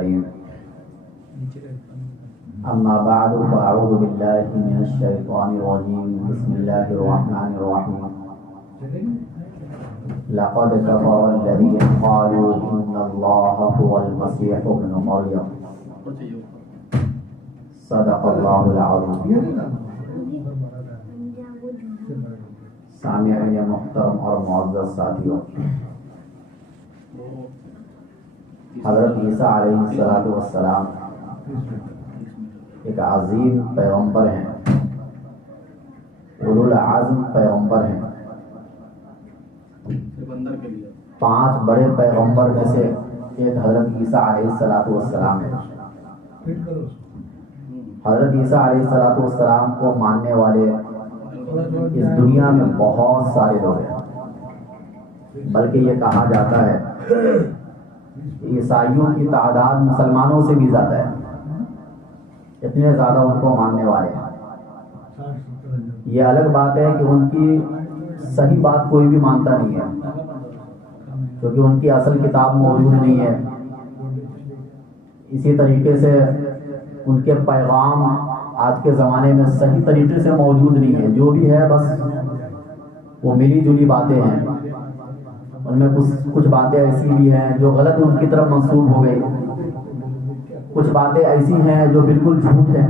الكريم أما بعد فأعوذ بالله من الشيطان الرجيم بسم الله الرحمن الرحيم لقد كفر الذين قالوا إن الله هو المسيح ابن مريم صدق الله العظيم. سامعین محترم اور معزز ساتھیوں، حضرت عیسیٰ علیہ السلام ایک عظیم پیغمبر ہیں، اولو العزم پیغمبر ہیں. 5 بڑے پیغمبر میں سے ایک حضرت عیسیٰ علیہ السلام ہے. حضرت عیسیٰ علیہ السلام کو ماننے والے اس دنیا میں بہت سارے لوگ ہیں، بلکہ یہ کہا جاتا ہے عیسائیوں کی تعداد مسلمانوں سے بھی زیادہ ہے، اتنے زیادہ ان کو ماننے والے ہیں. یہ الگ بات ہے کہ ان کی صحیح بات کوئی بھی مانتا نہیں ہے، کیونکہ ان کی اصل کتاب موجود نہیں ہے. اسی طریقے سے ان کے پیغام آج کے زمانے میں صحیح طریقے سے موجود نہیں ہے. جو بھی ہے بس وہ ملی جلی باتیں ہیں. ان میں کچھ باتیں ایسی بھی ہیں جو غلط ان کی طرف منسوب ہو گئی، کچھ باتیں ایسی ہیں جو بالکل جھوٹ ہیں.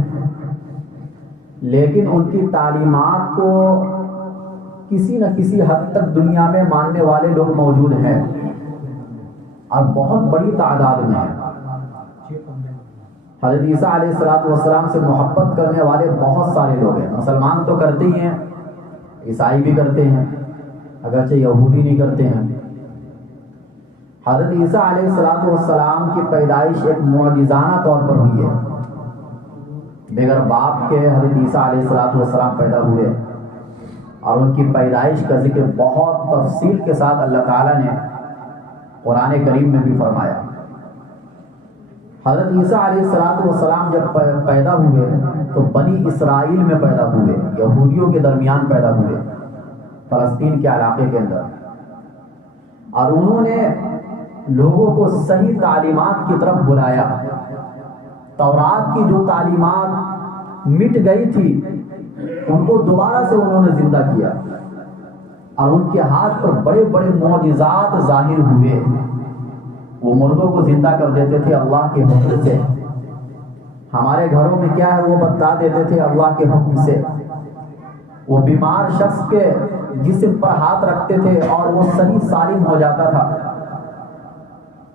لیکن ان کی تعلیمات کو کسی نہ کسی حد تک دنیا میں ماننے والے لوگ موجود ہیں، اور بہت بڑی تعداد میں ہیں. حضرت عیسیٰ علیہ السلام سے محبت کرنے والے بہت سارے لوگ ہیں. مسلمان تو کرتے ہی ہیں، عیسائی بھی کرتے ہیں، اگرچہ یہودی نہیں کرتے ہیں. حضرت عیسیٰ علیہ السلام کی پیدائش ایک معجزانہ طور پر ہوئی ہے. بغیر باپ کے حضرت عیسیٰ علیہ السلام پیدا ہوئے، اور ان کی پیدائش کا ذکر بہت تفصیل کے ساتھ اللہ تعالیٰ نے قرآن کریم میں بھی فرمایا. حضرت عیسیٰ علیہ السلام جب پیدا ہوئے تو بنی اسرائیل میں پیدا ہوئے، یہودیوں کے درمیان پیدا ہوئے، فلسطین کے علاقے کے اندر. اور انہوں نے لوگوں کو صحیح تعلیمات کی طرف بلایا. تورات کی جو تعلیمات مٹ گئی تھی ان کو دوبارہ سے انہوں نے زندہ کیا، اور ان کے ہاتھ پر بڑے بڑے معجزات ظاہر ہوئے. وہ مردوں کو زندہ کر دیتے تھے اللہ کے حکم سے. ہمارے گھروں میں کیا ہے وہ بتا دیتے تھے اللہ کے حکم سے. وہ بیمار شخص کے جسم پر ہاتھ رکھتے تھے اور وہ صحیح سالم ہو جاتا تھا.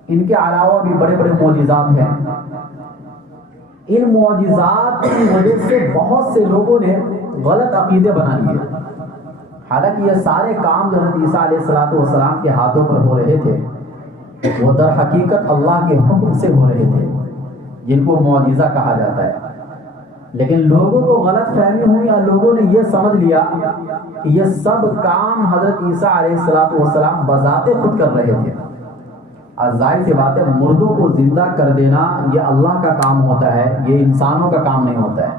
ان کے علاوہ بھی بڑے بڑے معجزات ہیں. ان معجزات کی وجہ سے بہت سے لوگوں نے غلط عقیدے بنا لیے. حالانکہ یہ سارے کام جو حضرت عیسیٰ علیہ السلام کے ہاتھوں پر ہو رہے تھے وہ در حقیقت اللہ کے حکم سے ہو رہے تھے، جن کو معجزہ کہا جاتا ہے. لیکن لوگوں کو غلط فہمی ہوئی اور لوگوں نے یہ سمجھ لیا کہ یہ سب کام حضرت عیسیٰ علیہ السلام بذات خود کر رہے تھے. اور ظاہر سی بات ہے مردوں کو زندہ کر دینا یہ اللہ کا کام ہوتا ہے، یہ انسانوں کا کام نہیں ہوتا ہے.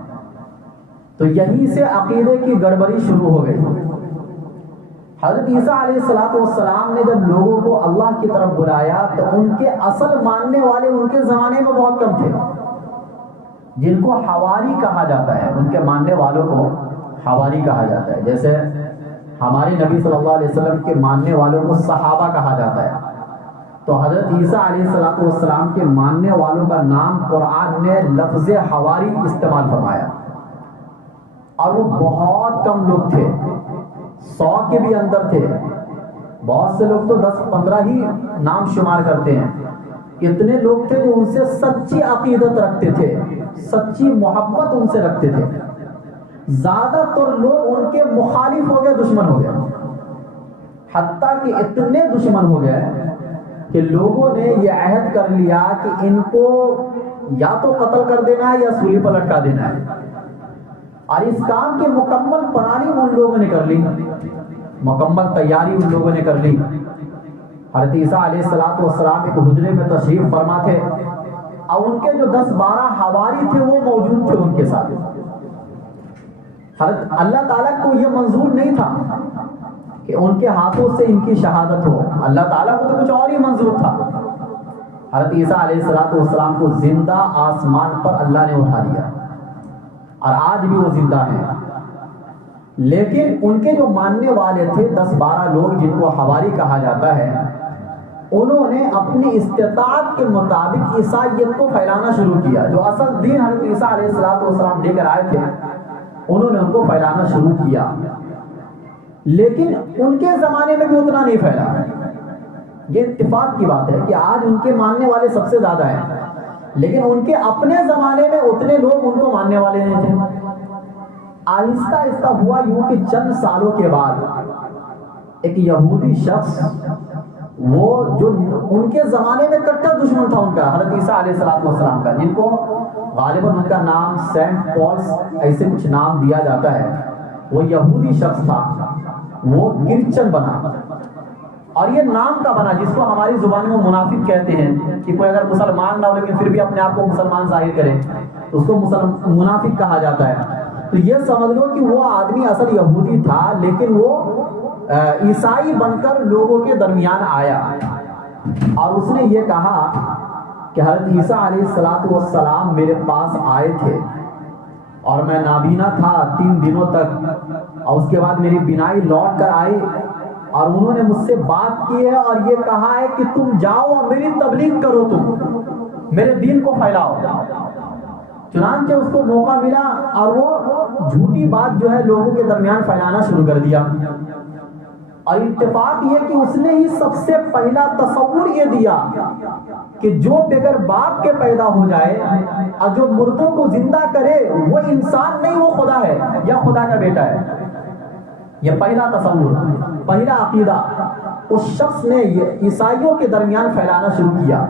تو یہیں سے عقیدے کی گڑبڑی شروع ہو گئی. حضرت عیسیٰ علیہ السلام نے جب لوگوں کو اللہ کی طرف بلایا تو ان کے اصل ماننے والے ان کے زمانے میں بہت کم تھے، جن کو حواری کہا جاتا ہے. ان کے ماننے والوں کو حواری کہا جاتا ہے. جیسے ہمارے نبی صلی اللہ علیہ وسلم کے ماننے والوں کو صحابہ کہا جاتا ہے، تو حضرت عیسیٰ علیہ السلام کے ماننے والوں کا نام قرآن نے لفظ حواری استعمال فرمایا. اور وہ بہت کم لوگ تھے، 100 کے بھی اندر تھے. بہت سے لوگ تو 10-15 ہی نام شمار کرتے ہیں. اتنے لوگ تھے جو ان سے سچی عقیدت رکھتے تھے، سچی محبت ان سے رکھتے تھے. زیادہ تر لوگ ان کے مخالف ہو گئے، دشمن ہو گئے. حتیٰ کہ اتنے دشمن ہو گئے کہ لوگوں نے یہ عہد کر لیا کہ ان کو یا تو قتل کر دینا ہے یا سولی پر لٹکا دینا ہے. اور اس کام کی مکمل پلاننگ ان لوگوں نے کر لی، مکمل تیاری ان لوگوں نے کر لی. حضرت عیسیٰ علیہ السلام ایک حجرے میں تشریف فرما تھے، اور ان کے جو 10-12 حواری تھے وہ موجود تھے ان کے ساتھ. حضرت اللہ تعالیٰ کو یہ منظور نہیں تھا کہ ان کے ہاتھوں سے ان کی شہادت ہو. اللہ تعالیٰ کو تو کچھ اور ہی منظور تھا. حضرت عیسیٰ علیہ السلام کو زندہ آسمان پر اللہ نے اٹھا لیا اور آج بھی وہ زندہ ہیں. لیکن ان کے جو ماننے والے تھے 10-12 لوگ جن کو حواری کہا جاتا ہے، انہوں نے اپنی استطاعت کے مطابق عیسائیت کو پھیلانا شروع کیا. جو اصل دین حضرت عیسیٰ علیہ السلام لے کر آئے تھے انہوں نے ان کو پھیلانا شروع کیا، لیکن ان کے زمانے میں بھی اتنا نہیں پھیلا. یہ اتفاق کی بات ہے کہ آج ان کے ماننے والے سب سے زیادہ ہیں، لیکن ان کے اپنے زمانے میں اتنے لوگ ان کو ماننے والے نہیں تھے. آہستہ آہستہ ہوا یوں کہ چند سالوں کے بعد ایک یہودی شخص، وہ جو ان کے زمانے میں کٹر دشمن تھا ان کا، حضرت عیسیٰ علیہ السلام کا، جن کو غالباً ان کا نام سینٹ پالس ایسے کچھ نام دیا جاتا ہے، وہ یہودی شخص تھا. وہ کرسچن بنا، اور یہ نام کا بنا جس کو ہماری زبان میں منافق کہتے ہیں، کہ کوئی اگر مسلمان نہ ہو لیکن پھر بھی اپنے آپ کو مسلمان ظاہر کرے تو اس کو منافق کہا جاتا ہے. تو یہ سمجھ لو کہ وہ آدمی اصل یہودی تھا، لیکن وہ عیسائی بن کر لوگوں کے درمیان آیا اور اس نے یہ کہا کہ حضرت عیسیٰ علیہ السلام میرے پاس آئے تھے اور میں نابینا تھا 3 دنوں تک، اور اس کے بعد میری بینائی لوٹ کر آئی اور انہوں نے مجھ سے بات کی ہے اور یہ کہا ہے کہ تم جاؤ اور میری تبلیغ کرو، تم میرے دین کو پھیلاؤ. چنانچہ اس کو موقع ملا اور وہ جھوٹی بات جو ہے لوگوں کے درمیان پھیلانا شروع کر دیا. اور اتفاق یہ کہ اس نے ہی سب سے پہلا تصور یہ دیا کہ جو بغیر باپ کے پیدا ہو جائے اور جو مردوں کو زندہ کرے وہ انسان نہیں، وہ خدا ہے یا خدا کا بیٹا ہے. یہ پہلا تصور، پہلا عقیدہ اس شخص نے عیسائیوں کے درمیان پھیلانا شروع کیا.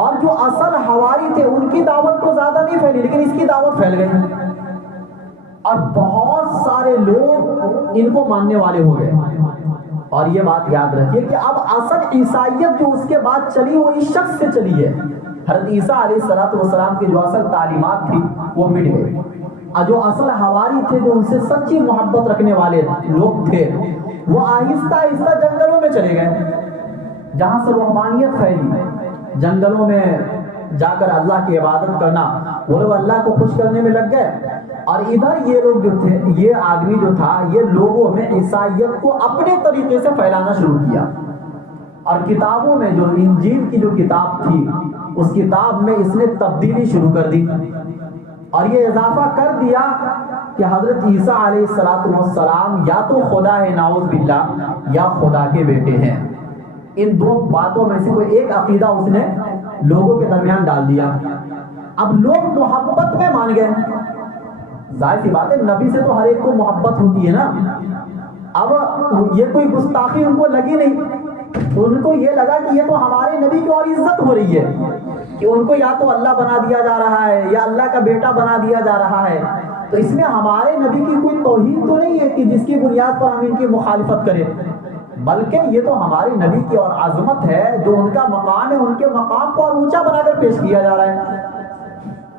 اور جو اصل حواری تھے ان کی دعوت تو زیادہ نہیں پھیلی، لیکن اس کی دعوت پھیل گئی اور بہت سارے لوگ ان کو ماننے والے ہو گئے. اور یہ بات یاد رکھیے کہ اب اصل عیسائیت جو اس کے بعد چلی وہ اس شخص سے چلی ہے. حضرت عیسیٰ علیہ السلام کی جو اصل تعلیمات تھی وہ مٹ گئی، اور جو اصل حواری تھے جو ان سے سچی محبت رکھنے والے لوگ تھے وہ آہستہ آہستہ جنگلوں میں چلے گئے، جہاں سے روحانیت پھیلی. جنگلوں میں جا کر اللہ کی عبادت کرنا، وہ لوگ اللہ کو خوش کرنے میں لگ گئے. اور ادھر یہ لوگ جو تھے، یہ آدمی جو تھا، یہ لوگوں میں عیسائیت کو اپنے طریقے سے پھیلانا شروع کیا. اور کتابوں میں جو انجیل کی جو کتاب تھی اس کتاب میں اس نے تبدیلی شروع کر دی اور یہ اضافہ کر دیا کہ حضرت عیسیٰ علیہ السلام یا تو خدا ہے نعوذ باللہ یا خدا کے بیٹے ہیں. ان دو باتوں میں سے کوئی ایک عقیدہ اس نے لوگوں کے درمیان ڈال دیا. اب لوگ محبت میں مان گئے. ظاہر سی بات ہے، نبی سے تو ہر ایک کو محبت ہوتی ہے نا. اب یہ کوئی گستاخی ان کو لگی نہیں، ان کو یہ لگا کہ یہ تو ہمارے نبی کی اور عزت ہو رہی ہے کہ ان کو یا تو اللہ بنا دیا جا رہا ہے یا اللہ کا بیٹا بنا دیا جا رہا ہے. تو اس میں ہمارے نبی کی کوئی توہین تو نہیں ہے کہ جس کی بنیاد پر ہم ان کی مخالفت کریں، بلکہ یہ تو ہمارے نبی کی اور عظمت ہے، جو ان کا مقام ہے ان کے مقام کو اور اونچا بنا کر پیش کیا جا رہا ہے.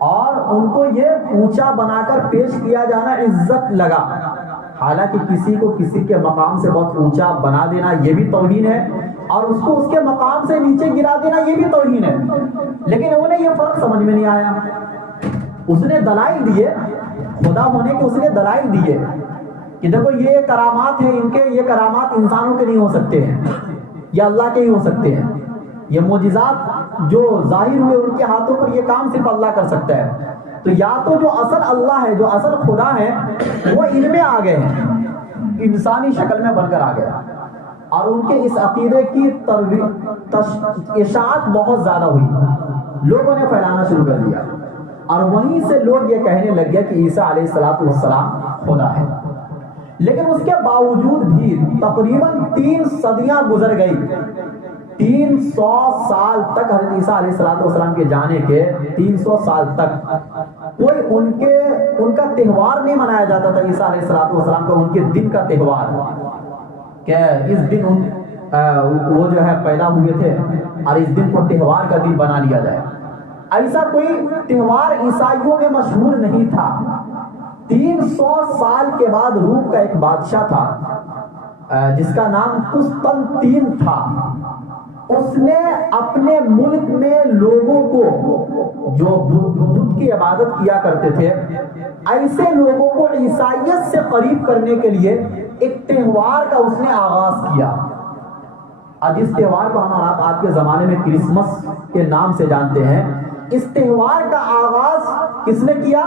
اور ان کو یہ اونچا بنا کر پیش کیا جانا عزت لگا. حالانکہ کسی کو کسی کے مقام سے بہت اونچا بنا دینا یہ بھی توہین ہے، اور اس کو اس کے مقام سے نیچے گرا دینا یہ بھی توہین ہے. لیکن انہیں یہ فرق سمجھ میں نہیں آیا. اس نے دلائل دیے، خدا ہونے کے اس نے دلائل دیے کہ دیکھو یہ کرامات ہیں ان کے، یہ کرامات انسانوں کے نہیں ہو سکتے ہیں، یہ اللہ کے ہی ہو سکتے ہیں. یہ معجزات جو ظاہر ہوئے ان کے ہاتھوں پر، یہ کام صرف اللہ کر سکتا ہے. تو یا تو جو اصل اللہ ہے، جو اصل خدا ہے، وہ ان میں آ گئے ہیں، انسانی شکل میں بن کر آ گیا. اور ان کے اس عقیدے کی اشاعت بہت زیادہ ہوئی، لوگوں نے پھیلانا شروع کر دیا. اور وہیں سے لوگ یہ کہنے لگ گئے کہ عیسیٰ علیہ السلام خدا ہے. لیکن اس کے باوجود بھی تقریباً 3 صدیاں گزر گئی. 300 سال تک حضرت عیسیٰ علیہ السلام کے جانے کے 300 سال تک کوئی ان کا تہوار نہیں منایا جاتا تھا. عیسیٰ علیہ السلام کا ان کے دن کا تہوار کہ اس دن وہ جو ہے پیدا ہوئے تھے اور اس دن کو تہوار کا دن بنا لیا جائے. ایسا کوئی تہوار عیسائیوں میں مشہور نہیں تھا. 300 سال کے بعد روم کا ایک بادشاہ تھا جس کا نام قسطنطین تھا. اس نے اپنے ملک میں لوگوں کو جو بت کی عبادت کیا کرتے تھے ایسے لوگوں کو عیسائیت سے قریب کرنے کے لیے ایک تہوار کا اس نے آغاز کیا. جس تہوار کو ہم آج کے زمانے میں کرسمس کے نام سے جانتے ہیں, اس تہوار کا آغاز کس نے کیا؟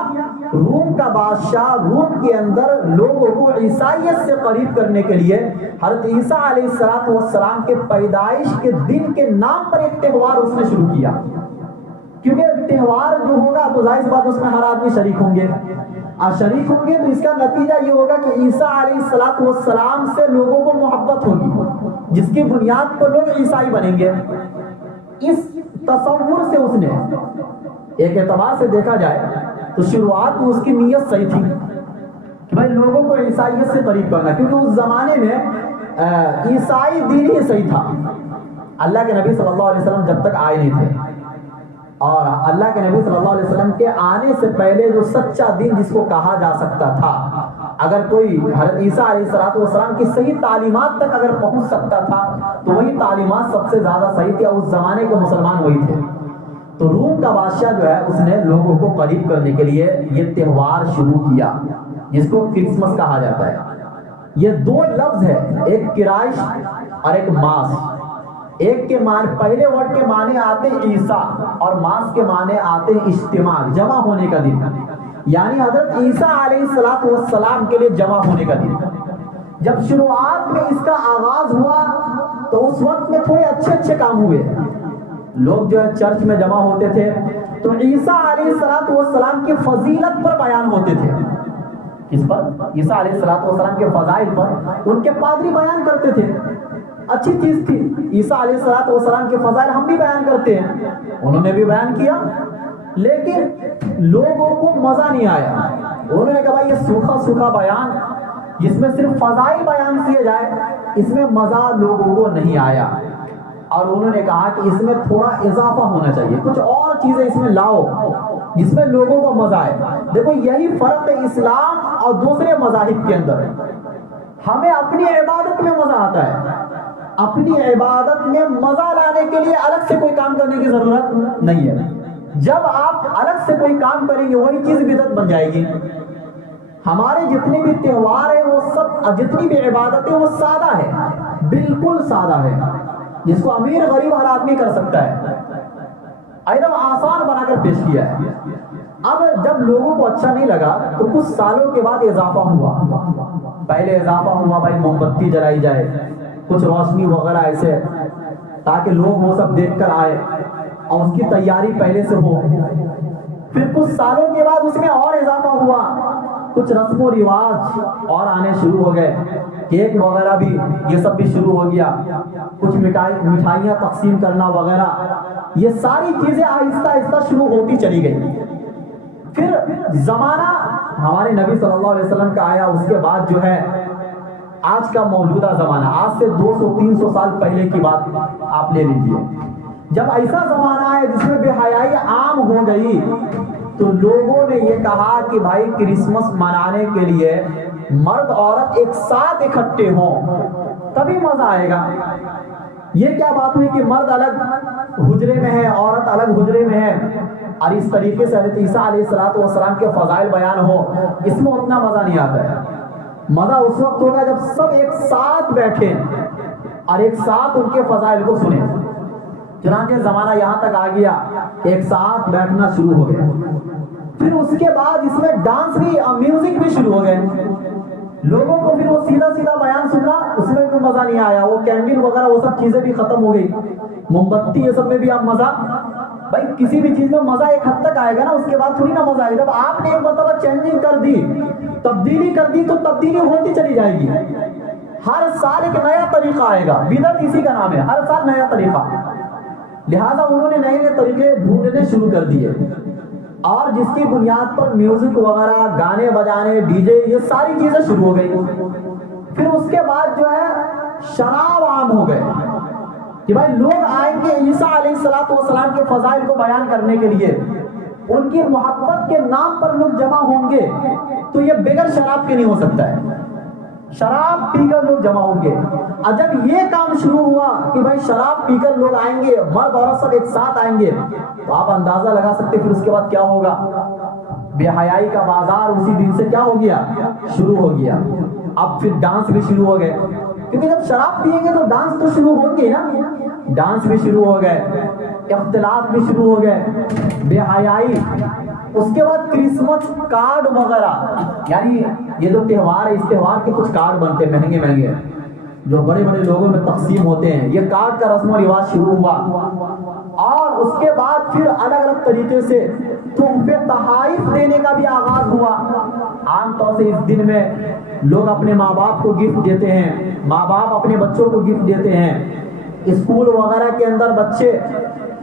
روم کا بادشاہ روم کے اندر لوگوں کو عیسائیت سے قریب کرنے کے لیے حضرت عیسیٰ علیہ السلام کے پیدائش کے دن کے نام پر ایک تہوار اس نے شروع کیا. کیونکہ تہوار جو ہوگا تو ظاہر سی بات اس میں ہر آدمی شریک ہوں گے, اور شریک ہوں گے تو اس کا نتیجہ یہ ہوگا کہ عیسیٰ علیہ السلام سے لوگوں کو محبت ہوگی, جس کی بنیاد پر لوگ عیسائی بنیں گے. اس تصور سے اس نے ایک اعتبار سے دیکھا جائے تو شروعات میں اس کی نیت صحیح تھی کہ بھائی لوگوں کو عیسائیت سے قریب کرنا, کیونکہ اس زمانے میں عیسائی دین ہی صحیح تھا. اللہ کے نبی صلی اللہ علیہ وسلم جب تک آئے نہیں تھے, اور اللہ کے نبی صلی اللہ علیہ وسلم کے آنے سے پہلے جو سچا دین جس کو کہا جا سکتا تھا, اگر کوئی حضرت عیسیٰ علیہ السلام کی صحیح تعلیمات تک اگر پہنچ سکتا تھا تو وہی تعلیمات سب سے زیادہ صحیح تھی, اور اس زمانے کے مسلمان وہی تھے. تو روم کا بادشاہ جو ہے اس نے لوگوں کو قریب کرنے کے لیے یہ تہوار شروع کیا جس کو کرسمس کہا جاتا ہے. یہ دو لفظ ہے, ایک کرائش اور ایک ماس. ایک کے معنی, پہلے ورڈ کے معنی آتے عیسیٰ, اور ماس کے معنی آتے اجتماع, جمع ہونے کا دن. یعنی حضرت عیسیٰ علیہ السلام کے لیے جمع ہونے کا دن. جب شروعات میں اس کا آغاز ہوا تو اس وقت میں تھوڑے اچھے کام ہوئے. لوگ جو ہے چرچ میں جمع ہوتے تھے تو عیسیٰ علیہ السلام کی فضیلت پر بیان ہوتے تھے. اس پر عیسیٰ علیہ السلام کے فضائل پر ان کے پادری بیان کرتے تھے. اچھی چیز تھی, عیسیٰ علیہ السلام کے فضائل ہم بھی بیان کرتے ہیں, انہوں نے بھی بیان کیا, لیکن لوگوں کو مزہ نہیں آیا. انہوں نے کہا بھائی یہ سوکھا بیان جس میں صرف فضائل بیان کیے جائے, اس میں مزہ لوگوں کو نہیں آیا. اور انہوں نے کہا کہ اس میں تھوڑا اضافہ ہونا چاہیے, کچھ اور چیزیں اس میں لاؤ جس میں لوگوں کو مزہ آئے. دیکھو یہی فرق ہے اسلام اور دوسرے مذاہب کے اندر. ہمیں اپنی عبادت میں مزہ آتا ہے, اپنی عبادت میں مزہ لانے کے لیے الگ سے کوئی کام کرنے کی ضرورت نہیں ہے. جب آپ الگ سے کوئی کام کریں گے وہی چیز بدعت بن جائے گی. ہمارے جتنے بھی تہوار ہیں وہ سب, جتنی بھی عبادتیں وہ سادہ ہے, بالکل سادہ ہے, جس کو امیر غریب ہر آدمی کر سکتا ہے, ایک دم آسان بنا کر پیش کیا ہے. اب جب لوگوں کو اچھا نہیں لگا تو کچھ سالوں کے بعد اضافہ ہوا. پہلے اضافہ ہوا بھائی موم بتی جلائی جائے, کچھ روشنی وغیرہ ایسے, تاکہ لوگ وہ سب دیکھ کر آئے اور اس کی تیاری پہلے سے ہو. پھر کچھ سالوں کے بعد اس میں اور اضافہ ہوا, کچھ رسم و رواج اور آنے شروع ہو گئے, کیک وغیرہ بھی یہ سب بھی شروع ہو گیا, کچھ مٹھائیاں تقسیم کرنا وغیرہ, یہ ساری چیزیں آہستہ آہستہ شروع ہوتی چلی گئی. پھر زمانہ ہمارے نبی صلی اللہ علیہ وسلم کا آیا, اس کے بعد جو ہے آج کا موجودہ زمانہ, آج سے 200-300 سال پہلے کی بات آپ لے لیجیے. جب ایسا زمانہ ہے جس میں بے حیائی عام ہو گئی تو لوگوں نے یہ کہا کہ بھائی کرسمس منانے کے لیے مرد عورت ایک ساتھ اکٹھے ہوں تبھی مزہ آئے گا. یہ کیا بات ہوئی کہ مرد الگ حجرے میں ہے, عورت الگ حجرے میں ہے, اور اس طریقے سے حضرت عیسیٰ علیہ السلام کے فضائل بیان ہو, اس میں اتنا مزہ نہیں آتا ہے. مزہ اس وقت ہوگا جب سب ایک ساتھ بیٹھے اور ایک ساتھ ان کے فضائل کو سنیں. چنانچہ زمانہ یہاں تک آ گیا, ایک ساتھ بیٹھنا شروع ہو گیا. پھر اس کے بعد اس میں ڈانس بھی, میوزک بھی شروع ہو گئے. لوگوں کو پھر وہ سیدھا بیان سننا, اس میں بھی مزہ نہیں آیا. وہ کینڈل وغیرہ وہ سب چیزیں بھی ختم ہو گئی, موم بتی یہ سب میں بھی اب مزہ, بھائی کسی بھی چیز میں مزہ ایک حد تک آئے گا نا, اس کے بعد تھوڑی نا مزہ آئے گا. جب آپ نے ایک مرتبہ چینجنگ کر دی, تبدیلی کر دی, تو تبدیلی ہوتی چلی جائے گی. ہر سال ایک نیا طریقہ آئے گا, بدعت اسی کا نام ہے, ہر سال نیا طریقہ. لہذا انہوں نے نئے طریقے ڈھونڈنے شروع کر دیے, اور جس کی بنیاد پر میوزک وغیرہ, گانے بجانے, ڈی جے, یہ ساری چیزیں شروع ہو گئی. پھر اس کے بعد جو ہے شراب عام ہو گئے کہ بھائی لوگ آئیں گے عیسیٰ علیہ السلام کے فضائل کو بیان کرنے کے لیے, ان کی محبت کے نام پر لوگ جمع ہوں گے, تو یہ بغیر شراب کے نہیں ہو سکتا ہے. شراب پی کر لوگ جمع ہوں گے. اور جب یہ کام شروع ہوا کہ بھائی شراب پی کر لوگ آئیں گے، مرد عورت سب ایک ساتھ آئیں گے، تو آپ اندازہ لگا سکتے پھر اس کے بعد کیا ہوگا. بے حیائی کا بازار اسی دن سے کیا ہو گیا، شروع ہو گیا. اب پھر ڈانس بھی شروع ہو گئے، کیونکہ جب شراب پیئیں گے تو ڈانس تو شروع ہوں گے نا. ڈانس بھی شروع ہو گئے، اختلاط بھی شروع ہو گئے، بے حیائی. اس کے بعد کرسمس کارڈ وغیرہ، یعنی یہ جو تہوار ہے اس تہوار کے کچھ کارڈ بنتے ہیں مہنگے مہنگے جو بڑے بڑے لوگوں میں تقسیم ہوتے ہیں. یہ کارڈ کا رسم و رواج شروع ہوا. اور اس کے بعد پھر الگ الگ طریقے سے تحفے تحائف دینے کا بھی آغاز ہوا. عام طور سے اس دن میں لوگ اپنے ماں باپ کو گفٹ دیتے ہیں، ماں باپ اپنے بچوں کو گفٹ دیتے ہیں. اسکول وغیرہ کے اندر بچے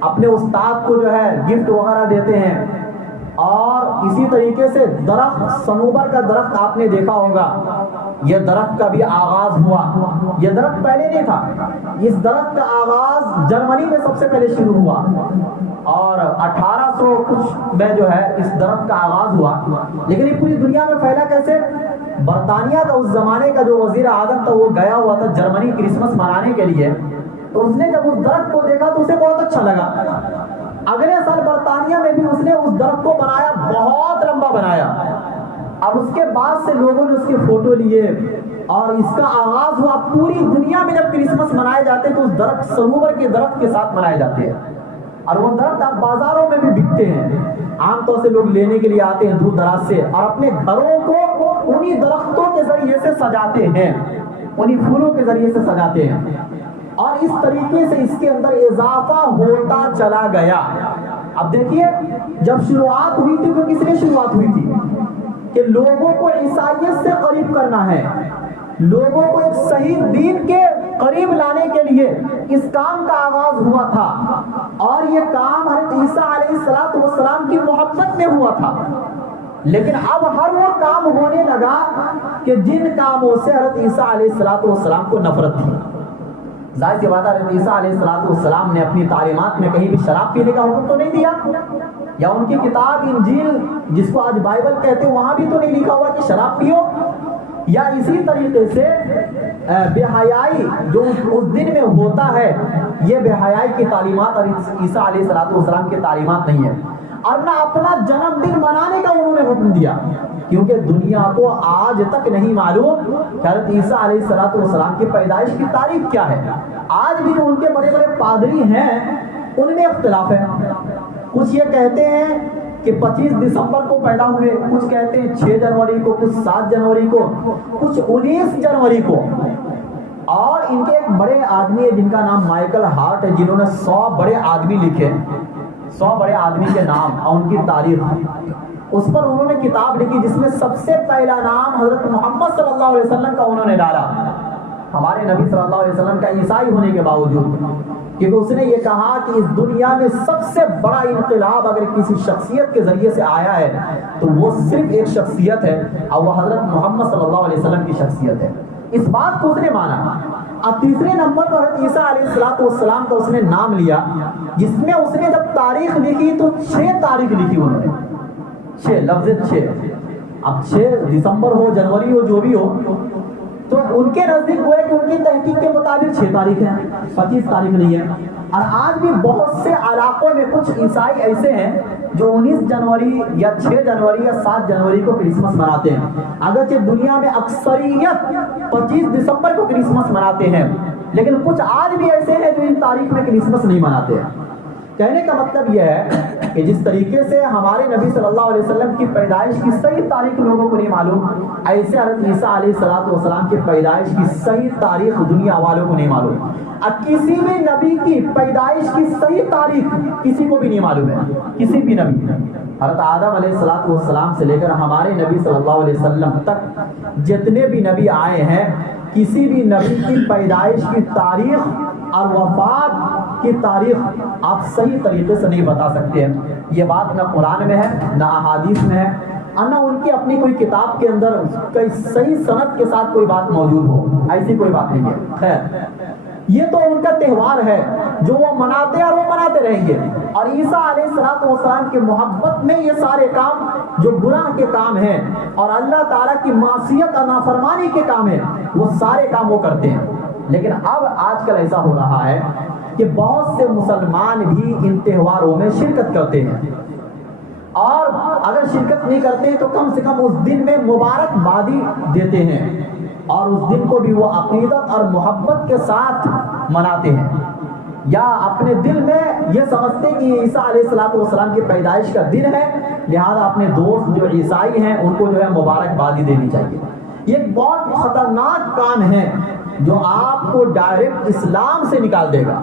اپنے استاد کو جو ہے گفٹ وغیرہ دیتے ہیں. اور اسی طریقے سے درخت، صنوبر کا درخت آپ نے دیکھا ہوگا، یہ درخت کا بھی آغاز ہوا. یہ درخت پہلے نہیں تھا، اس درخت کا آغاز جرمنی میں سب سے پہلے شروع ہوا. اور 1800 کچھ میں جو ہے اس درخت کا آغاز ہوا. لیکن یہ پوری دنیا میں پھیلا کیسے؟ برطانیہ کا اس زمانے کا جو وزیر اعظم تھا وہ گیا ہوا تھا جرمنی کرسمس منانے کے لیے. تو اس نے جب اس درخت کو دیکھا تو اسے بہت اچھا لگا. اگلے سال برطانیہ میں بھی اس نے اس درخت کو بنایا، بہت لمبا بنایا. اب اس کے بعد سے لوگوں نے اس کے فوٹو لیے اور اس کا آغاز ہوا. پوری دنیا میں جب کرسمس منائے جاتے ہیں تو اس درخت، صنوبر کے درخت کے ساتھ منائے جاتے ہیں. اور وہ درخت اب بازاروں میں بھی بکتے ہیں. عام طور سے لوگ لینے کے لیے آتے ہیں دور دراز سے، اور اپنے گھروں کو انہی درختوں کے ذریعے سے سجاتے ہیں، انہی پھولوں کے ذریعے سے سجاتے ہیں. اور اس طریقے سے اس کے اندر اضافہ ہوتا چلا گیا. اب دیکھیے جب شروعات ہوئی تھی تو کس نے شروعات ہوئی تھی کہ لوگوں کو عیسائیت سے قریب کرنا ہے، لوگوں کو ایک صحیح دین کے قریب لانے کے لیے اس کام کا آغاز ہوا تھا. اور یہ کام حضرت عیسیٰ علیہ السلام کی محبت میں ہوا تھا. لیکن اب ہر وہ کام ہونے لگا کہ جن کاموں سے حضرت عیسیٰ علیہ السلام کو نفرت تھی. ظاہر سی بات ہے حضرت عیسیٰ علیہ السلام نے اپنی تعلیمات میں کہیں بھی شراب پینے کا حکم تو نہیں دیا، یا ان کی کتاب انجیل جس کو آج بائبل کہتے ہیں وہاں بھی تو نہیں لکھا ہوا کہ شراب پیو. یا اسی طریقے سے بے حیائی جو اس دن میں ہوتا ہے، یہ بے حیائی کی تعلیمات اور عیسیٰ علیہ السلام کی تعلیمات نہیں ہے. اور نہ اپنا جنم دن منانے کا انہوں نے حکم دیا، کیونکہ دنیا کو آج تک نہیں معلوم کہ حضرت عیسیٰ علیہ السلام کی پیدائش کی تاریخ کیا ہے. آج بھی جو ان کے بڑے بڑے پادری ہیں ان میں اختلاف ہے. کچھ یہ کہتے ہیں کہ 25 دسمبر کو پیدا ہوئے، کچھ کہتے ہیں 6 جنوری کو، کچھ 7 جنوری کو، کچھ 19 جنوری کو. اور ان کے ایک بڑے آدمی ہے جن کا نام مائیکل ہارٹ ہے، جنہوں نے 100 بڑے آدمی لکھے، 100 بڑے آدمی کے نام اور ان کی تاریخ. اس پر انہوں نے کتاب لکھی جس میں سب سے پہلا نام حضرت محمد صلی اللہ علیہ وسلم کا انہوں نے ڈالا. ہمارے نبی صلی اللہ علیہ وسلم کا عیسائی ہونے کے باوجود، کیونکہ اس نے یہ کہا کہ اس دنیا میں سب سے بڑا انقلاب اگر کسی شخصیت کے ذریعے سے آیا ہے تو وہ صرف ایک شخصیت ہے، اور وہ حضرت محمد صلی اللہ علیہ وسلم کی شخصیت ہے. اس بات کو اس نے مانا. اب تیسرے نمبر پر حضرت عیسیٰ علیہ السلام کا اس نے نام لیا، جس میں اس نے جب تاریخ لکھی تو 6 تاریخ لکھی انہوں نے، 6 لفظ 6. اب 6 دسمبر ہو، جنوری ہو، جو بھی ہو، تو ان کے نزدیک وہ ہے کہ ان کی تحقیق کے مطابق 6 تاریخ ہیں، 25 تاریخ نہیں ہے. اور آج بھی بہت سے علاقوں میں کچھ عیسائی ایسے ہیں جو 19 جنوری یا 6 جنوری یا 7 جنوری کو کرسمس مناتے ہیں، اگرچہ دنیا میں اکثریت 25 دسمبر کو کرسمس مناتے ہیں. لیکن کچھ آج بھی ایسے ہیں جو ان تاریخ میں کرسمس نہیں مناتے ہیں. کہنے کا مطلب یہ ہے کہ جس طریقے سے ہمارے نبی صلی اللہ علیہ وسلم کی پیدائش کی صحیح تاریخ لوگوں کو نہیں معلوم، ایسے حضرت عیسیٰ علیہ السلام کی پیدائش کی صحیح تاریخ دنیا والوں کو نہیں معلوم. اب کسی بھی نبی کی پیدائش کی صحیح تاریخ کسی کو بھی نہیں معلوم ہے، کسی بھی نبی. حضرت آدم علیہ السلام سے لے کر ہمارے نبی صلی اللہ علیہ وسلم تک جتنے بھی نبی آئے ہیں، کسی بھی نبی کی پیدائش کی تاریخ اور وفات کی تاریخ آپ صحیح طریقے سے نہیں بتا سکتے ہیں. یہ بات نہ قرآن میں ہے، نہ احادیث میں ہے، اور نہ ان کی اپنی کوئی کتاب کے اندر کوئی صحیح سند کے ساتھ کوئی بات موجود ہو. ایسی کوئی بات نہیں ہے. خیر، یہ تو ان کا تہوار ہے جو وہ مناتے ہیں اور وہ مناتے رہیں گے. اور عیسیٰ علیہ السلام کی محبت میں یہ سارے کام جو گناہ کے کام ہیں اور اللہ تعالیٰ کی معصیت اور نافرمانی کے کام ہیں وہ سارے کام وہ کرتے ہیں. لیکن اب آج کل ایسا ہو رہا ہے کہ بہت سے مسلمان بھی ان تہواروں میں شرکت کرتے ہیں، اور اگر شرکت نہیں کرتے تو کم سے کم اس دن میں مبارکبادی دیتے ہیں، اور اس دن کو بھی وہ عقیدت اور محبت کے ساتھ مناتے ہیں، یا اپنے دل میں یہ سمجھتے کہ عیسیٰ علیہ السلام کی پیدائش کا دن ہے، لہذا اپنے دوست جو عیسائی ہیں ان کو جو ہے مبارکبادی دینی چاہیے. یہ ایک بہت خطرناک کام ہے جو آپ کو ڈائریکٹ اسلام سے نکال دے گا،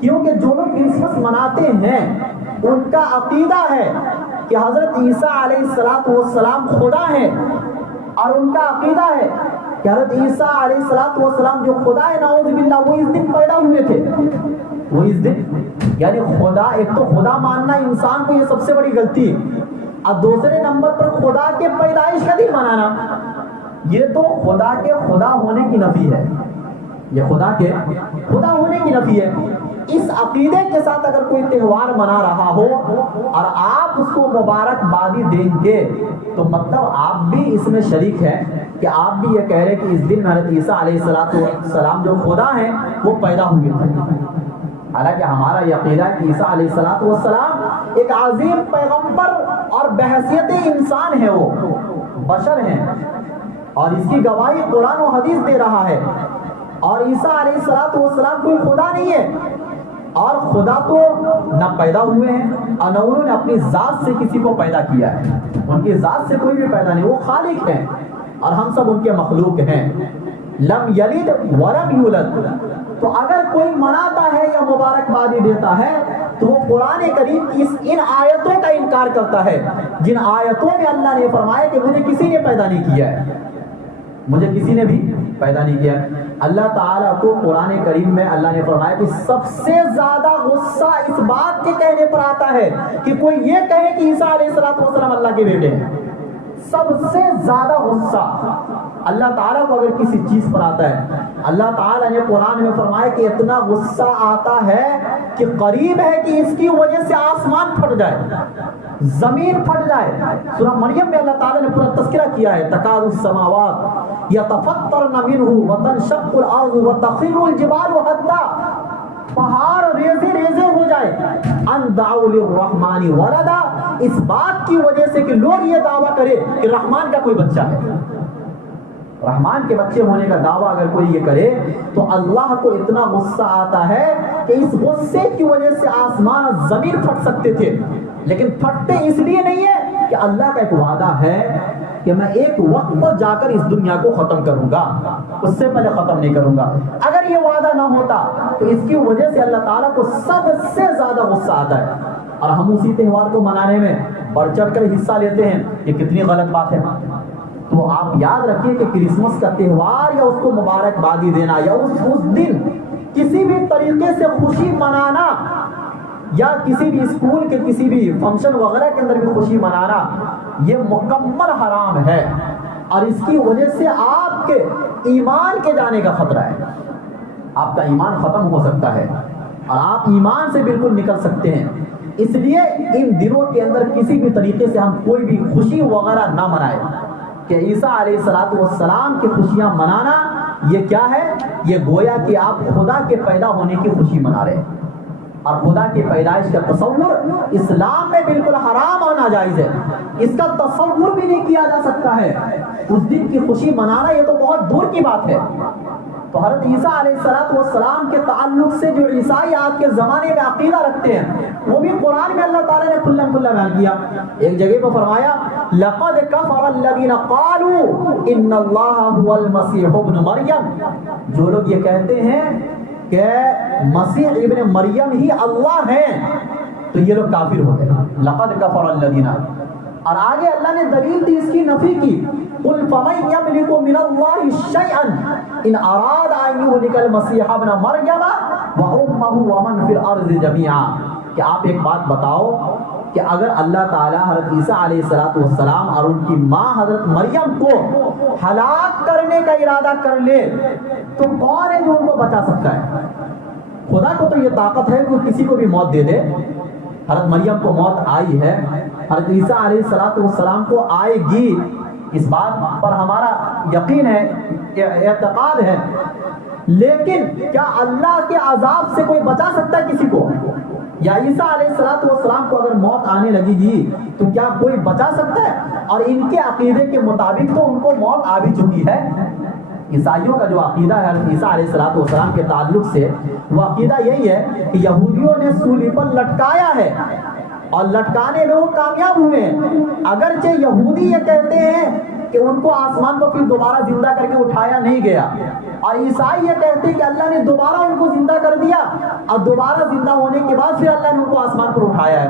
کیونکہ جو لوگ کرسمس مناتے ہیں ان کا عقیدہ ہے کہ حضرت عیسیٰ علیہ السلام خدا ہے، اور ان کا عقیدہ ہے کہ حضرت عیسیٰ علیہ السلام جو خدا ہے نعوذ باللہ وہ اس دن پیدا ہوئے تھے. وہ اس دن یعنی خدا، ایک تو خدا ماننا انسان کو یہ سب سے بڑی غلطی ہے، اور دوسرے نمبر پر خدا کے پیدائش کا دن منانا، یہ تو خدا کے خدا ہونے کی نفی ہے، یہ خدا کے خدا ہونے کی نفی ہے. اس عقیدے کے ساتھ اگر کوئی تہوار منا رہا ہو اور آپ اس کو مبارکبادی دیں گے تو مطلب آپ بھی اس میں شریک ہیں کہ آپ بھی یہ کہہ رہے کہ اس دن حضرت عیسیٰ علیہ السلام جو خدا ہیں وہ پیدا ہوئے تھے. حالانکہ ہمارا یہ عقیدہ ہے کہ عیسیٰ علیہ السلام ایک عظیم پیغمبر اور بحیثیت انسان ہے، وہ بشر ہیں، اور اس کی گواہی قرآن و حدیث دے رہا ہے. اور عیسیٰ علیہ السلام کوئی خدا نہیں ہے، اور خدا تو نہ پیدا ہوئے ہیں اور نہ انہوں نے اپنی ذات سے کسی کو پیدا کیا ہے، ان کی ذات سے کوئی بھی پیدا نہیں، وہ خالق ہیں اور ہم سب ان کے مخلوق ہیں. لم یلد ولم یولد. تو اگر کوئی مناتا ہے یا مبارکبادی دیتا ہے تو وہ قرآن کریم کی ان آیتوں کا انکار کرتا ہے جن آیتوں میں اللہ نے فرمایا کہ مجھے کسی نے پیدا نہیں کیا ہے، مجھے کسی نے بھی پیدا نہیں کیا. اللہ تعالیٰ کو قرآن کریم میں اللہ نے فرمایا کہ سب سے زیادہ غصہ اس بات کے کہنے پر آتا ہے کہ کوئی یہ کہے کہ عیسیٰ علیہ السلام اللہ کے بیٹے ہیں. سب سے زیادہ غصہ اللہ تعالیٰ کو اگر کسی چیز پر آتا ہے، اللہ تعالیٰ نے قرآن میں فرمایا کہ اتنا غصہ آتا ہے کہ قریب ہے کہ اس کی وجہ سے آسمان پھٹ جائے، زمین پھٹ جائے. سورہ مریم میں اللہ تعالیٰ نے پورا تذکرہ کیا ہے، تکاد السماوات یتفطرن منہ وتنشق الارض وتخر الجبال حتا، پہاڑ ریزے ریزے ہو جائے، ان دعوا للرحمن ولدا، اس بات کی وجہ سے کہ لوگ یہ دعویٰ کرے کہ رحمان کا کوئی بچہ ہے. رحمان کے بچے ہونے کا دعویٰ اگر کوئی یہ کرے تو اللہ کو اتنا غصہ آتا ہے کہ اس غصے کی وجہ سے آسمان اور زمین پھٹ سکتے تھے، لیکن پھٹتے اس لیے نہیں ہے کہ اللہ کا ایک وعدہ ہے کہ میں ایک وقت پر جا کر اس دنیا کو ختم کروں گا، اس سے پہلے ختم نہیں کروں گا. اگر یہ وعدہ نہ ہوتا تو اس کی وجہ سے اللہ تعالیٰ کو سب سے زیادہ غصہ آتا ہے، اور ہم اسی تہوار کو منانے میں بڑھ چڑھ کر حصہ لیتے ہیں. یہ کتنی غلط بات ہے. تو آپ یاد رکھیے کہ کرسمس کا تہوار یا اس کو مبارکبادی دینا یا اس دن کسی بھی طریقے سے خوشی منانا یا کسی بھی اسکول کے کسی بھی فنکشن وغیرہ کے اندر بھی خوشی منانا یہ مکمل حرام ہے، اور اس کی وجہ سے آپ کے ایمان کے جانے کا خطرہ ہے. آپ کا ایمان ختم ہو سکتا ہے اور آپ ایمان سے بالکل نکل سکتے ہیں. اس لیے ان دنوں کے اندر کسی بھی طریقے سے ہم کوئی بھی خوشی وغیرہ نہ منائیں. کہ عیسیٰ علیہ السلام کی خوشیاں منانا یہ کیا ہے؟ یہ گویا کہ آپ خدا کے پیدا ہونے کی خوشی منا رہے ہیں، اور خدا کی پیدائش کا تصور اسلام میں بالکل حرام اور ناجائز ہے. اس کا تصور بھی نہیں کیا جا سکتا ہے. اس دن کی خوشی منانا یہ تو بہت دور کی بات ہے. تو حضرت عیسیٰ علیہ السلام کے تعلق سے جو عیسائی آج کے زمانے میں عقیدہ رکھتے ہیں وہ بھی قرآن میں اللہ تعالیٰ نے کھلم کھلا بیان کیا. ایک جگہ پر فرمایا لقد کفر الذین قالوا ان اللہ هو المسیح ابن مریم، جو لوگ یہ کہتے ہیں کہ مسیح ابن مریم ہی اللہ ہیں تو یہ لوگ کافر ہو گئے. لقد کفر الذین، اور آگے اللہ نے دلیل دی اس کی نفی کی. قل فمن یملک من اللہ شیئا ان اراد ان یہلک المسیح ابن مریم وامہ ومن فی الارض جميعا. کہ آپ ایک بات بتاؤ کہ اگر اللہ تعالیٰ حضرت عیسیٰ علیہ السلام اور ان کی ماں حضرت مریم کو ہلاک کرنے کا ارادہ کر لے تو کون ہے جو ان کو بچا سکتا ہے؟ خدا کو تو یہ طاقت ہے کہ کسی کو بھی موت دے دے. حضرت مریم کو موت آئی ہے, حضرت عیسیٰ علیہ السلام کو آئے گی, اس بات پر ہمارا یقین ہے, اعتقاد ہے. لیکن کیا اللہ کے عذاب سے کوئی بچا سکتا ہے کسی کو؟ یا عیسیٰ علیہ السلام کو اگر موت آنے لگے گی تو کیا کوئی بچا سکتا ہے؟ اور ان کے عقیدے کے مطابق تو ان کو موت آ بھی چکی ہے. عیسائیوں کا جو عقیدہ ہے عیسیٰ علیہ السلام کے تعلق سے, وہ عقیدہ یہی ہے کہ یہودیوں نے سولی پر لٹکایا ہے اور لٹکانے میں وہ کامیاب ہوئے. اگرچہ یہودی یہ کہتے ہیں کہ ان کو آسمان پر پھر دوبارہ زندہ کر کے اٹھایا نہیں گیا, اور عیسائی یہ کہتے ہیں کہ اللہ نے دوبارہ ان کو زندہ کر دیا اور دوبارہ زندہ ہونے کے بعد پھر اللہ نے ان کو آسمان پر اٹھایا ہے.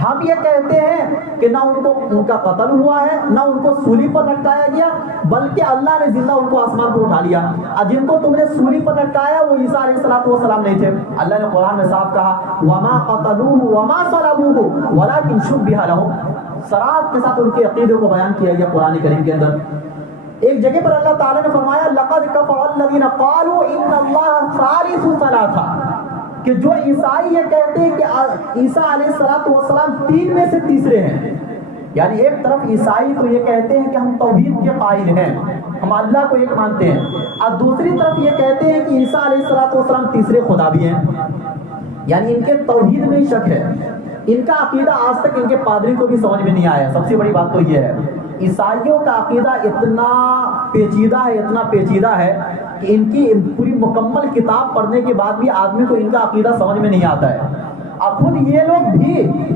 ہم یہ کہتے ہیں کہ نہ ان کا قتل ہوا ہے, نہ ان کو سولی پر لٹکایا گیا, بلکہ اللہ نے زندہ ان کو آسمان پر اٹھا لیا. اور جن کو تم نے سولی پر لٹکایا وہ عیسیٰ علیہ السلام نہیں تھے. اللہ نے قرآن میں صاف کہا وما قتلوه وما صلبوه ولكن شبه لهم, صراحت کے ساتھ ان کے عقیدے کو بیان کیا گیا قرآن کریم کے اندر. ایک جگہ پر اللہ تعالیٰ نے فرمایا لقد كفر الذين قالوا ان الله ثالث ثلاثه, کہ جو عیسائی یہ کہتے ہیں کہ عیسیٰ علیہ السلام تین میں سے تیسرے ہیں. یعنی ایک طرف عیسائی تو یہ کہتے ہیں کہ ہم توحید کے قائل ہیں, ہم اللہ کو ایک مانتے ہیں, اور دوسری طرف یہ کہتے ہیں کہ عیسیٰ علیہ السلام تیسرے خدا بھی ہیں. یعنی ان کے توحید میں شک ہے. ان کا عقیدہ آج تک ان کے پادری کو بھی سمجھ میں نہیں آیا. سب سے بڑی بات تو یہ ہے عیسائیوں کا عقیدہ اتنا پیچیدہ ہے کہ ان کی پوری مکمل کتاب پڑھنے کے بعد بھی آدمی کو ان کا عقیدہ سمجھ میں نہیں آتا ہے. اب خود یہ لوگ بھی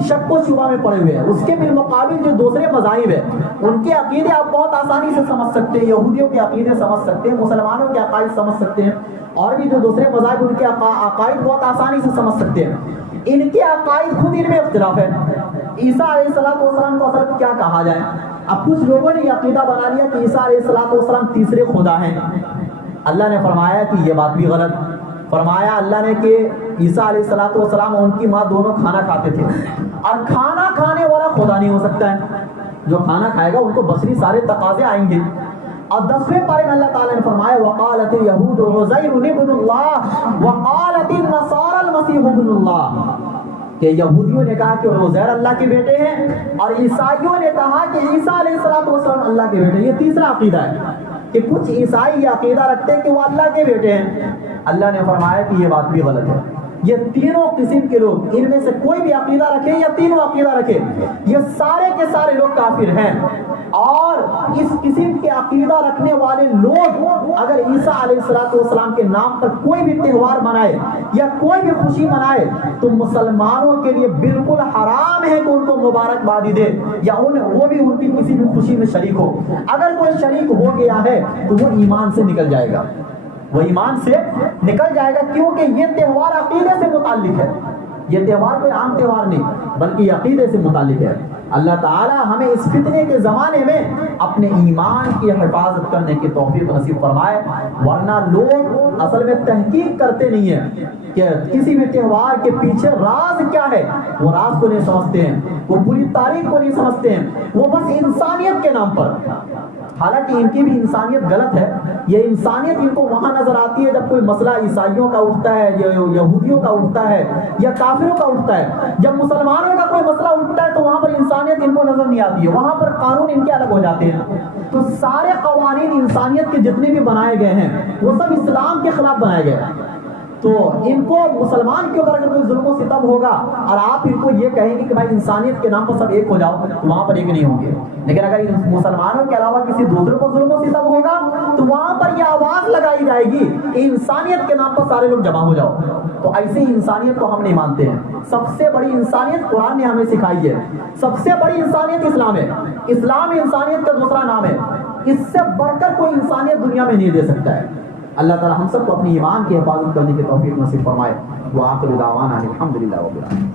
شک و شبہ میں پڑے ہوئے ہیں. اس کے بالمقابل جو دوسرے مذاہب ہیں ان کے عقیدے آپ بہت آسانی سے سمجھ سکتے ہیں. یہودیوں کے عقیدے سمجھ سکتے ہیں, مسلمانوں کے عقائد سمجھ سکتے ہیں, اور بھی جو دوسرے مذاہب ان کے عقائد بہت آسانی سے سمجھ سکتے ہیں. ان کے عقائد خود ان میں اختلاف ہے. عیسیٰ علیہ السلام کو اصل کیا کہا جائے؟ اب کچھ لوگوں نے یہ عقیدہ بنا لیا کہ عیسیٰ علیہ السلام تیسرے خدا ہیں. اللہ نے فرمایا کہ یہ بات بھی غلط. فرمایا اللہ نے کہ عیسیٰ علیہ السلام اور ان کی ماں دونوں کھانا کھاتے تھے, اور کھانا کھانے والا خدا نہیں ہو سکتا ہے. جو کھانا کھائے گا ان کو بصری سارے تقاضے آئیں گے. اور 10ویں پارے میں اللہ تعالیٰ نے فرمایا وقالت اليهود عزیر ابن اللہ وقالت النصارى المسیح ابن اللہ, کہ یہودیوں نے کہا کہ عزیر اللہ کے بیٹے ہیں, اور عیسائیوں نے کہا کہ عیسیٰ علیہ السلام اللہ کے بیٹے. یہ تیسرا عقیدہ ہے کہ کچھ عیسائی یہ عقیدہ رکھتے ہیں کہ وہ اللہ کے بیٹے ہیں. اللہ نے فرمایا کہ یہ بات بھی غلط ہے. یہ تینوں قسم کے لوگ, ان میں سے کوئی بھی عقیدہ رکھے یا تینوں عقیدہ رکھے, یہ سارے کے سارے لوگ کافر ہیں. اور اس قسم کے عقیدہ رکھنے والے لوگ اگر عیسیٰ علیہ السلام کے نام پر کوئی بھی تہوار منائے یا کوئی بھی خوشی منائے تو مسلمانوں کے لیے بالکل حرام ہے کہ ان کو مبارکبادی دے یا وہ بھی ان کی کسی بھی خوشی میں شریک ہو. اگر کوئی شریک ہو گیا ہے تو وہ ایمان سے نکل جائے گا, وہ ایمان سے نکل جائے گا, کیونکہ یہ تہوار عقیدے سے متعلق ہے. یہ تہوار کوئی عام تہوار نہیں بلکہ عقیدے سے متعلق ہے. اللہ تعالی ہمیں اس فتنے کے زمانے میں اپنے ایمان کی حفاظت کرنے کی توفیق نصیب فرمائے. ورنہ لوگ اصل میں تحقیق کرتے نہیں ہیں کہ کسی بھی تہوار کے پیچھے راز کیا ہے. وہ راز کو نہیں سمجھتے ہیں, وہ پوری تاریخ کو نہیں سمجھتے ہیں, وہ بس انسانیت کے نام پر, حالانکہ ان کی بھی انسانیت غلط ہے. یہ انسانیت ان کو وہاں نظر آتی ہے جب کوئی مسئلہ عیسائیوں کا اٹھتا ہے, یہودیوں کا اٹھتا ہے, یا کافروں کا اٹھتا ہے. جب مسلمانوں کا کوئی مسئلہ اٹھتا ہے تو وہاں پر انسانیت ان کو نظر نہیں آتی ہے, وہاں پر قانون ان کے الگ ہو جاتے ہیں. تو سارے قوانین انسانیت کے جتنے بھی بنائے گئے ہیں وہ سب اسلام کے خلاف بنائے گئے. تو ان کو مسلمان کے اوپر اگر کوئی ظلم و ستم ہوگا اور آپ ان کو یہ کہیں گے کہ بھائی انسانیت کے نام پر سب ایک ہو جاؤ, تو وہاں پر ایک نہیں ہوں گے. لیکن اگر مسلمانوں کے علاوہ کسی دوسرے کو ظلم و ستم ہوگا تو وہاں پر یہ آواز لگائی جائے گی کہ انسانیت کے نام پر سارے لوگ جمع ہو جاؤ. تو ایسے ہی انسانیت کو ہم نہیں مانتے ہیں. سب سے بڑی انسانیت قرآن نے ہمیں سکھائی ہے. سب سے بڑی انسانیت اسلام ہے. اسلام انسانیت کا دوسرا نام ہے. اس سے بڑھ کر کوئی انسانیت دنیا میں نہیں دے سکتا ہے. اللہ تعالی ہم سب کو اپنی ایمان کی حفاظت کرنے کی توفیق نصیب فرمائے. وآخر دعوانا الحمدللہ رب العالمین.